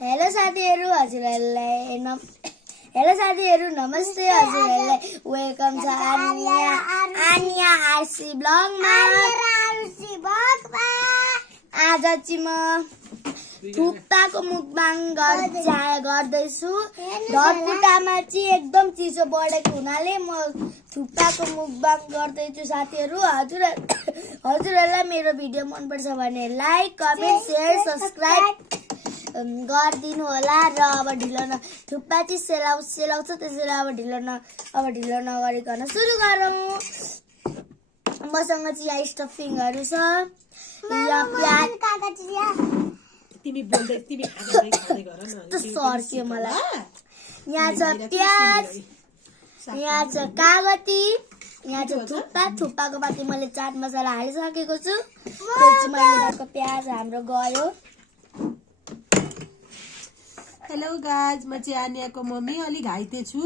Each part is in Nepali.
हेलो साथीहरु, हजुरहरुलाई हेलो साथीहरु, नमस्ते हजुरहरुलाई। वेलकम छ आनिया आरसी ब्लगमा। आज चाहिँ म थुक्पाको मुखबाङ गर्दैछु। धरकुटामा चाहिँ एकदम चिसो बढेको हुनाले म थुक्पाको मुखबाङ गर्दैछु साथीहरु। हजुरहरुलाई मेरो भिडियो मन पर्छ भने लाइक, कमेन्ट, शेयर, सब्स्क्राइब गरिदिनु होला। र अब ढिलो थुक्पा चाहिँ सेलाउँछ, त्यसैले अब ढिलो नगरिकन सुरु गरौँ। मसँग चाहिँ यहाँ स्टफिङहरु छ। यहाँ प्याज तिमी खाँदै गर न। सर्क्यो मलाई। यहाँ छ प्याज, यहाँ छ कागती, यहाँ छ थुक्पाको माथि मैले चाट मसला हालिसकेको छु। त्यसपछि मैले गरेको प्याज हाम्रो गयो। हेलो गाइज, म चाहिँ आनियाको मम्मी। अलि घाइते छु।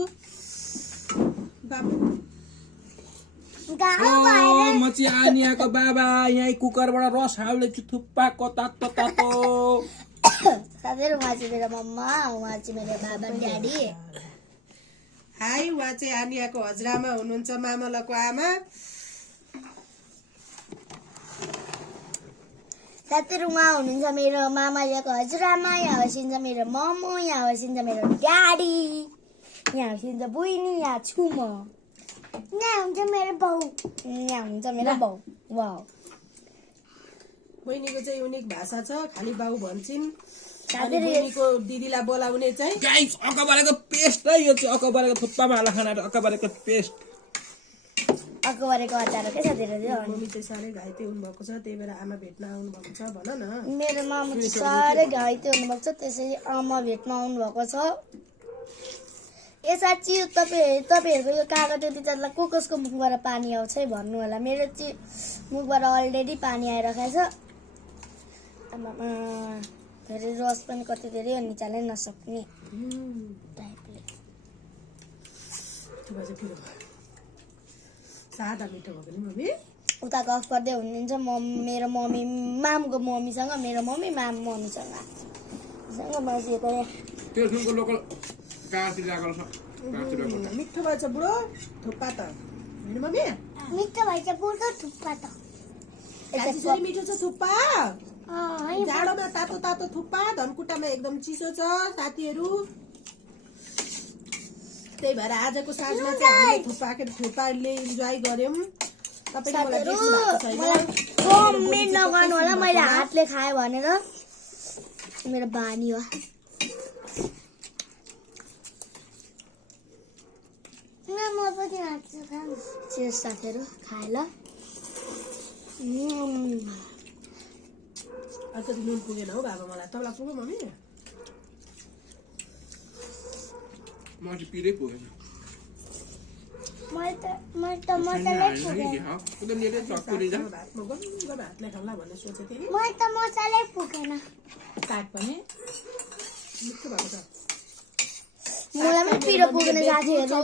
म चाहिँ आनियाको बाबा। यहाँ कुकरबाट रस हाल्दैछु थुक्पाको तातो तातो। साथीहरु, उहाँ चाहिँ मेरो मम्मा, उहाँ चाहिँ मेरो बाबा ड्याडी। हाई, उहाँ चाहिँ आनियाको हजुरआमा हुनुहुन्छ, मामलाको आमा। साथीहरु, उहाँ हुनुहुन्छ मेरो मामालियाको हजुरआमा। यहाँ बसिन्छ मेरो मम्मो, यहाँ बसिन्छ मेरो ड्याडी, यहाँ बसिन्छ बुइनी, यहाँ छु म। यहाँ हुन्छ मेरो बाउ, यहाँ हुन्छ मेरो बाउ। वाउ, बहिनीको चाहिँ युनिक भाषा छ, खाली बाउ भन्छन्। अनि बहिनीको दिदीलाई बोलाउने चाहिँ गाइस, अकबरेको पेस्ट है। यो चाहिँ अकबरेको थुक्पामा हाल्न खाना अकबरेको पेस्ट। अकबरेको अचार के साथीहरु? मम्मी चाहिँ साह्रै घाइते हुनुभएको छ, त्यही भएर आमा भेट्न आउनुभएको छ। भन न। मेरो मामा चाहिँ साह्रै घाइते हुनुभएको छ, त्यसैले आमा भेट्न आउनुभएको छ। ए साँच्ची, तपाईहरुको यो कागती पिक्चरलाई कसको मुखबाट पानी आउँछ है भन्नु होला। मेरो चाहिँ मुखबाट अलरेडी पानी आइरहेको छ। आमामा, धेरै रस पनि कति धेरै निचाल्नै नसक्ने टाइपले। सादा मिठो भयो नि मम्मी। उता गफ गर्दै हुनुहुन्छ मेरो मम्मी, मामको मम्मीसँग, मेरो मम्मी मम्मीसँग बसिएको। त्यो सुनको लोकल कागती लागल छ। मिठो भएछ बुढो थुक्पा त, होइन मम्मी? मिठो भएछ बुढो थुक्पा त। यसरी मिठो छ थुक्पा। जाडोमा तातो तातो थुक्पा, धनकुटामा एकदम चिसो छ साथीहरु। त्यही भएर आजको साँझमा चाहिँ हामीले थुक्पाले इन्जोय गर्यौं। तपाईले मलाई देख्नु भएको छैन, कमेन्ट नगर्नु होला मैले हातले खाए भनेर। मेरो बानी हो। चेस साथीहरु, खाए ल। अलिकति नुन पुगेन हो बाबा मलाई। तपाईँलाई पुग्यो मम्मी? म चाहिँ पिरै पुगेन। मैले त मसलै पुगेन। भातमा गम हातले खाउँला भन्ने सोचेको थिएँ नि। मैले त मसलै पुगेन। साग पनि मिठो भएको छ। मलाई पनि पिरो पुगेन साथीहरु।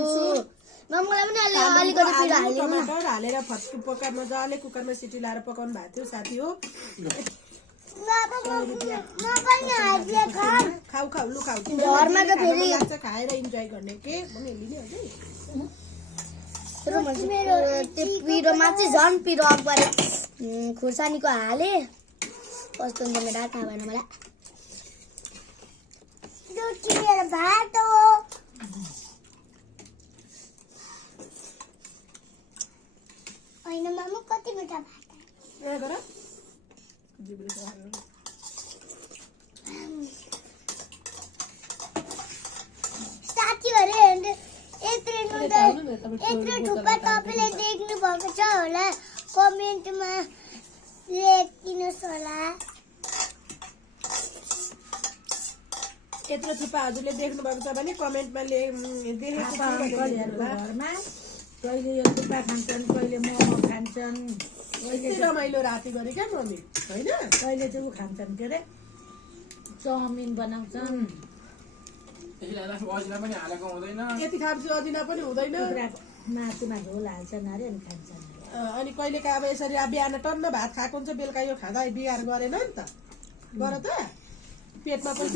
मलाई पनि अलिकति पिरो हाल्दिनु। टमाटर हालेर फटकु पका मजाले कुकरमा सिटी लाएर पकाउनु भएको थियो साथी हो। खाऊ लु खाऊ। घरमा त फेरि खाएर इन्जोय गर्ने के मम्मी लिने हो त्यो पिरोमा चाहिँ झन् पिरो अकबरे खुर्सानीको हाले। कस्तो हुन्छ मेरो थाहा भएन मलाई। भात हो। होइन मामा, कति मिठा भात। साथीहरु, यत्रो थुक्पा तपाईँले देख्नु भएको छ होला, कमेन्टमा लेखिदिनुहोस् होला। यत्रो थुक्पा हजुरले देख्नु भएको छ भने कमेन्टमा देखेको घरमा कहिले यो थुक्पा खान्छन्, कहिले मोमो खान्छन्, कहिले रमाइलो राति गरे क्या मम्मी, होइन? कहिले चाहिँ ऊ खान्छन् के अरे चाउमिन बनाउँछन्। यति खान्छु अजिना पनि हुँदैन। मासुमा झोल हाल्छन् अरे अनि खान्छन्। अनि कहिले अब यसरी बिहान टन्न भात खाएको हुन्छ, बेलुका यो खाँदा बिगार गरेन नि त। गर त पेटमा पनि